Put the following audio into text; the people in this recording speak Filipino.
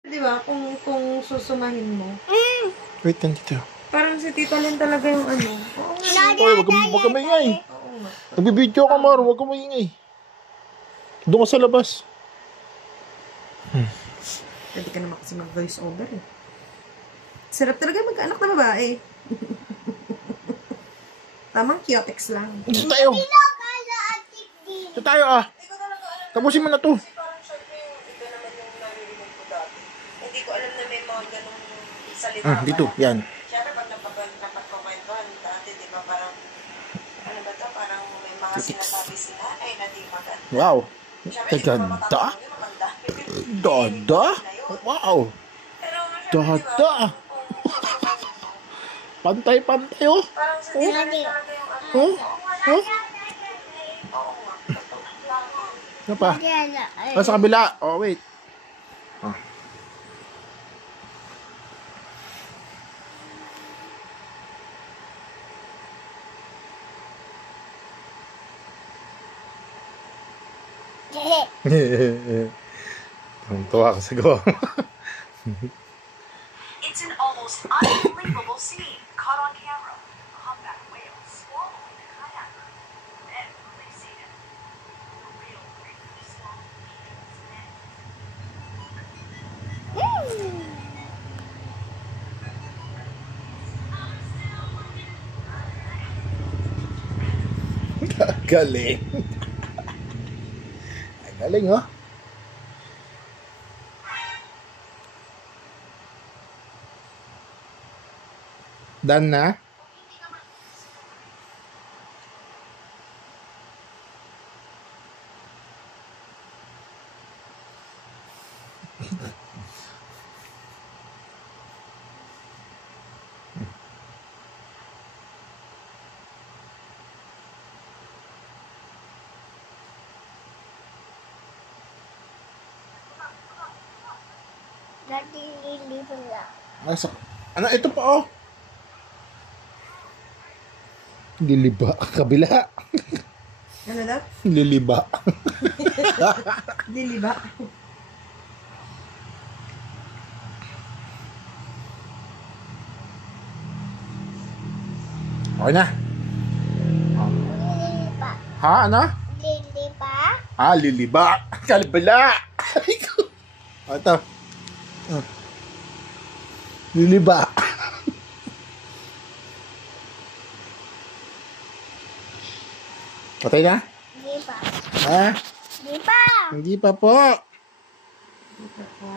Di ba? Kung susumahin mo. Wait, nandito. Parang si Tita Lynn talaga yung ano. Oo nga. Oy, wag ka maingay. Oo nga. Nagbibideo ka, Maro. Wag ka maingay. Doon ka sa labas. Pwede ka naman kasi mag-voice over eh. Sarap talaga magkaanak na babae. Tamang cutex lang. Dito tayo. Dito tayo Tapusin mo na to. Parang syempre yung iba naman yung naririnig ko dati. Hindi ko alam na may mga ganong salita. Dito, yan. Syempre pag napagkukwentuhan dati, di ba parang, ano ba to? Parang may mga sinasabi sila, ay nadi maganda. Wow. Syempre, Ganda. Dada. Wow. Dada. Pantay-pantay, oh. Parang sa talaga yung ano. Oh? Oh? Oo nga. Ano pa? Sa kabila. Oh, wait. Tuwa ka sa gawa. It's an almost unbelievable scene caught on camera. A humpback whale swallowing a kayaker, then releasing it. A real creature swallowing its neck. Galing. Galing, oh. Done na? Dati lilibo lang. Ano, ito pa, oh. Liliba. Kabila. Ano daw? Liliba. Liliba. Okay na. Liliba. Ha, ano? Liliba? Liliba. Kabila. Ito. Liliba. Patay na? Hindi pa. Ha? Hindi pa. Hindi pa po. Ito po.